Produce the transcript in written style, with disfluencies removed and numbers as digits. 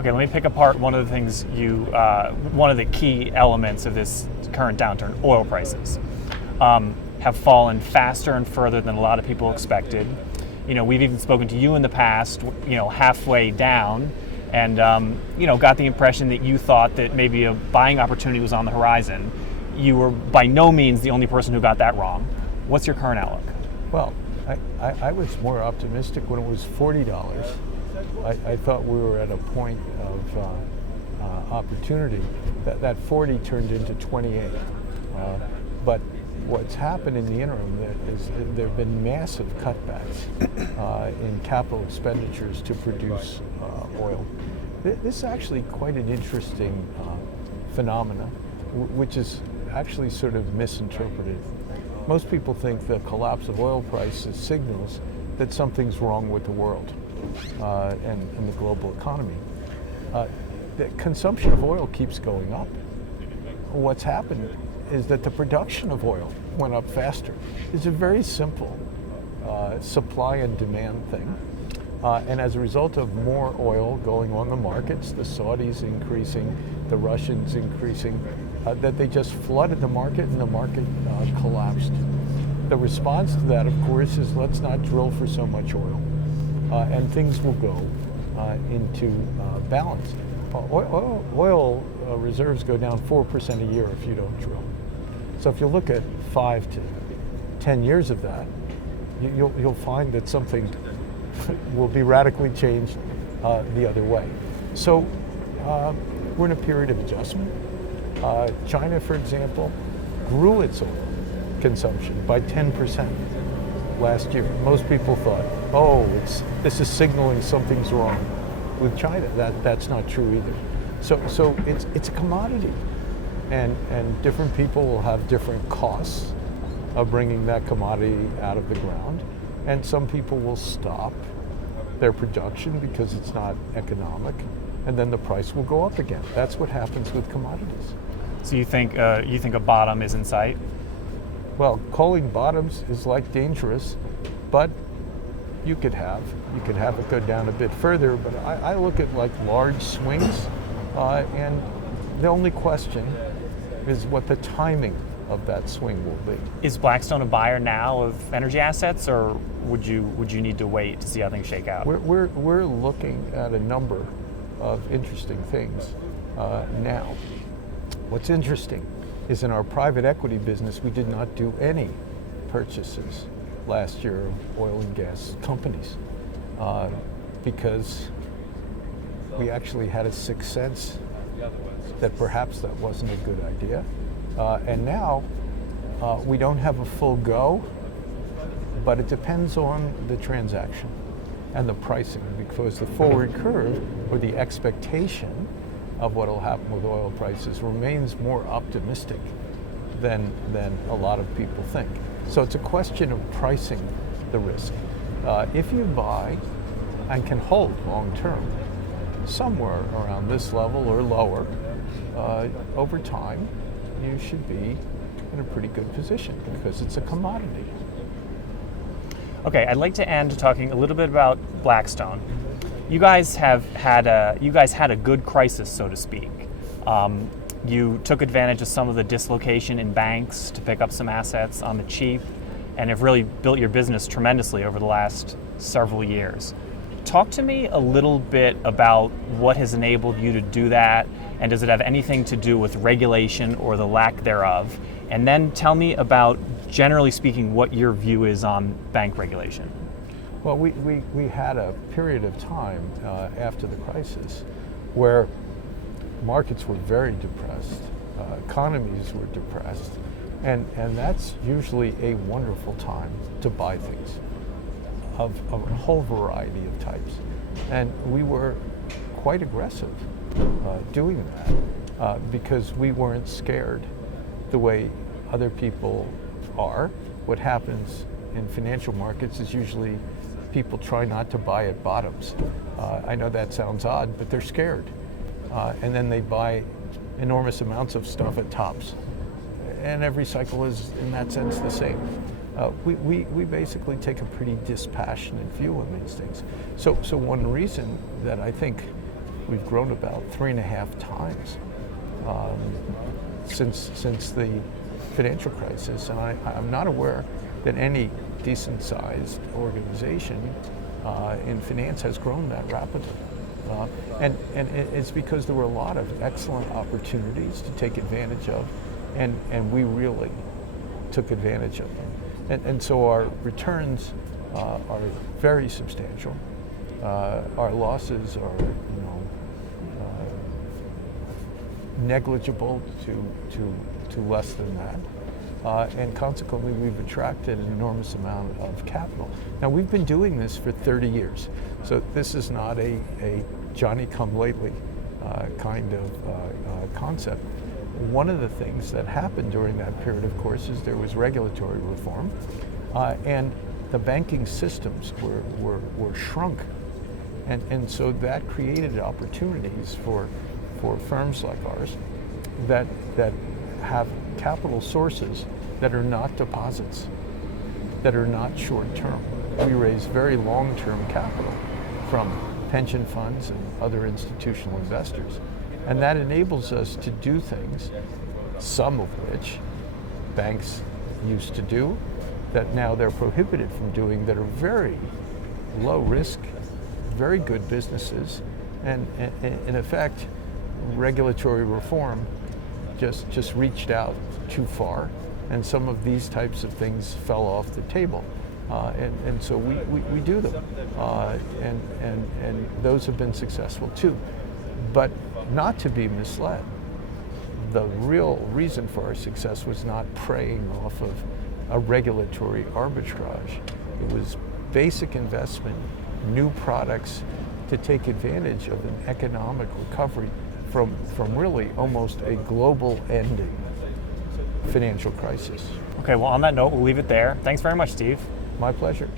Okay, let me pick apart one of the things one of the key elements of this current downturn, oil prices. Have fallen faster and further than a lot of people expected. We've even spoken to you in the past, halfway down, and got the impression that you thought that maybe a buying opportunity was on the horizon. You were by no means the only person who got that wrong. What's your current outlook? Well, I was more optimistic when it was $40. I thought we were at a point of opportunity. That 40 turned into 28. But what's happened in the interim is there have been massive cutbacks in capital expenditures to produce oil. This is actually quite an interesting phenomenon, which is actually sort of misinterpreted. Most people think the collapse of oil prices signals that something's wrong with the world and the global economy. The consumption of oil keeps going up. What's happened is that the production of oil went up faster. It's a very simple supply and demand thing. And as a result of more oil going on the markets, the Saudis increasing, the Russians increasing, that they just flooded the market and the market collapsed. The response to that, of course, is let's not drill for so much oil and things will go into balance. Oil reserves go down 4% a year if you don't drill. So if you look at 5 to 10 years of that, you'll find that something will be radically changed the other way. So we're in a period of adjustment. China, for example, grew its oil consumption by 10% last year. Most people thought, this is signaling something's wrong with China. That's not true either. So it's a commodity, and different people will have different costs of bringing that commodity out of the ground, and some people will stop their production because it's not economic, and then the price will go up again. That's what happens with commodities. So you think a bottom is in sight? Well, calling bottoms is dangerous, but you could have it go down a bit further. But I look at large swings, and the only question is what the timing of that swing will be. Is Blackstone a buyer now of energy assets, or would you need to wait to see how things shake out? We're looking at a number of interesting things now. What's interesting is in our private equity business, we did not do any purchases last year of oil and gas companies because we actually had a sixth sense that perhaps that wasn't a good idea. And now we don't have a full go, but it depends on the transaction and the pricing, because the forward curve or the expectation of what will happen with oil prices remains more optimistic than a lot of people think. So it's a question of pricing the risk. If you buy and can hold long term, somewhere around this level or lower, over time, you should be in a pretty good position because it's a commodity. Okay, I'd like to end talking a little bit about Blackstone. You guys had a good crisis, so to speak. You took advantage of some of the dislocation in banks to pick up some assets on the cheap, and have really built your business tremendously over the last several years. Talk to me a little bit about what has enabled you to do that, and does it have anything to do with regulation or the lack thereof? And then tell me about, generally speaking, what your view is on bank regulation. Well, we had a period of time after the crisis where markets were very depressed, economies were depressed, and that's usually a wonderful time to buy things of a whole variety of types. And we were quite aggressive doing that because we weren't scared the way other people are. What happens in financial markets is usually people try not to buy at bottoms. I know that sounds odd, but they're scared. And then they buy enormous amounts of stuff at tops. And every cycle is, in that sense, the same. We basically take a pretty dispassionate view on these things. So one reason that I think we've grown about 3.5 times since the financial crisis, and I'm not aware that any decent-sized organization in finance has grown that rapidly. And it's because there were a lot of excellent opportunities to take advantage of, and we really took advantage of them. And so our returns are very substantial. Our losses are, negligible to less than that. And consequently, we've attracted an enormous amount of capital. Now, we've been doing this for 30 years, so this is not a Johnny-come-lately kind of concept. One of the things that happened during that period, of course, is there was regulatory reform, and the banking systems were shrunk. And so that created opportunities for firms like ours that have capital sources that are not deposits, that are not short-term. We raise very long-term capital from pension funds and other institutional investors. And that enables us to do things, some of which banks used to do, that now they're prohibited from doing, that are very low risk, very good businesses, and in effect, regulatory reform just reached out too far, and some of these types of things fell off the table. And so we do them, and those have been successful too. But not to be misled, the real reason for our success was not preying off of a regulatory arbitrage. It was basic investment, new products to take advantage of an economic recovery from really almost a global ending financial crisis. Okay, well, on that note, we'll leave it there. Thanks very much, Steve. My pleasure.